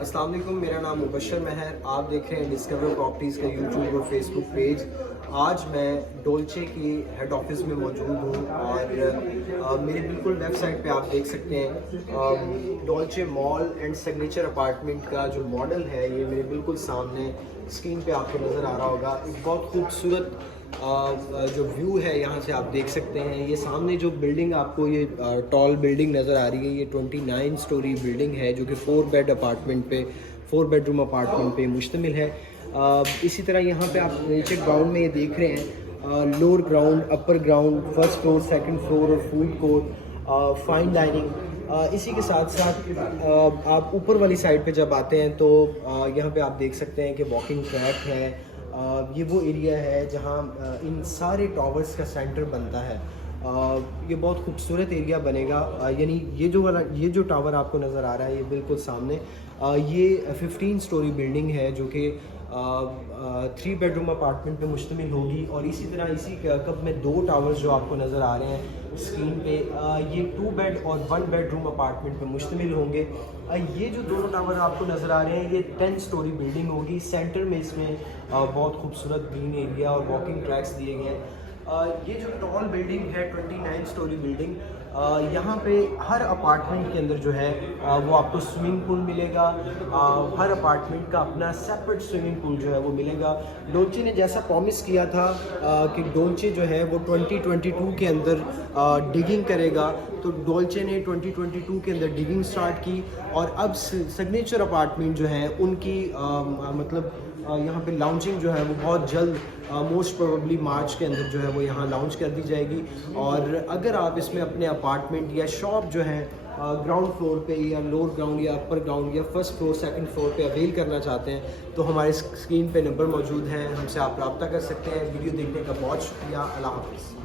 अस्सलाम वालेकुम, मेरा नाम मुबशर महर। आप देख रहे हैं डिस्कवर प्रॉपर्टीज़ का यूट्यूब और फेसबुक पेज। आज मैं डोल्चे की हेड ऑफिस में मौजूद हूँ और मेरे बिल्कुल लेफ़्ट साइड पे आप देख सकते हैं डोल्चे मॉल एंड सिग्नेचर अपार्टमेंट का जो मॉडल है ये मेरे बिल्कुल सामने स्क्रीन पे आपको नज़र आ रहा होगा। एक बहुत खूबसूरत जो व्यू है यहाँ से आप देख सकते हैं। ये सामने जो बिल्डिंग आपको ये टॉल बिल्डिंग नज़र आ रही है ये 29 स्टोरी बिल्डिंग है जो कि 4 बेडरूम अपार्टमेंट पे मुश्तमिल है। इसी तरह यहाँ पे आप नीचे ग्राउंड में ये देख रहे हैं lower ground, upper ground, first floor, second floor और फूड कोर्ट, फाइन डाइनिंग। इसी के साथ साथ आप ऊपर वाली साइड पे जब आते हैं तो यहाँ पे आप देख सकते हैं कि वॉकिंग ट्रैक है। ये वो एरिया है जहाँ इन सारे टावर्स का सेंटर बनता है। ये बहुत खूबसूरत एरिया बनेगा। यानी ये जो टावर आपको नज़र आ रहा है ये बिल्कुल सामने ये 15 स्टोरी बिल्डिंग है जो कि 3 बेडरूम अपार्टमेंट पे मुश्तमिल होगी। और इसी तरह इसी कब में 2 टावर्स जो आपको नज़र आ रहे हैं स्क्रीन पे ये 2 बेड और 1 बेडरूम अपार्टमेंट पे मुश्तमिल होंगे। ये जो दोनों टावर आपको नज़र आ रहे हैं ये 10 स्टोरी बिल्डिंग होगी। सेंटर में इसमें बहुत खूबसूरत ग्रीन एरिया और वॉकिंग ट्रैक्स दिए गए हैं। ये जो टॉल बिल्डिंग है 29 स्टोरी बिल्डिंग, यहाँ पे हर अपार्टमेंट के अंदर जो है वो आपको स्विमिंग पूल मिलेगा। हर अपार्टमेंट का अपना सेपरेट स्विमिंग पूल जो है वो मिलेगा। डोल्चे ने जैसा प्रॉमिस किया था कि डोल्चे जो है वो 2022 के अंदर डिगिंग करेगा, तो डोल्चे ने 2022 के अंदर डिगिंग स्टार्ट की और अब सिग्नेचर अपार्टमेंट जो है उनकी मतलब यहाँ पे लॉन्चिंग जो है वो बहुत जल्द मोस्ट प्रोबेबली मार्च के अंदर जो है वो यहाँ लॉन्च कर दी जाएगी। और अगर आप इसमें अपने अपार्टमेंट या शॉप जो है ग्राउंड फ्लोर पे या लोअर ग्राउंड या अपर ग्राउंड या फर्स्ट फ्लोर सेकंड फ्लोर पे अवेल करना चाहते हैं तो हमारे स्क्रीन पे नंबर मौजूद हैं, हमसे आप रब्ता कर सकते हैं। वीडियो देखने का बहुत शुक्रिया। अल्लाह हाफ़िज़।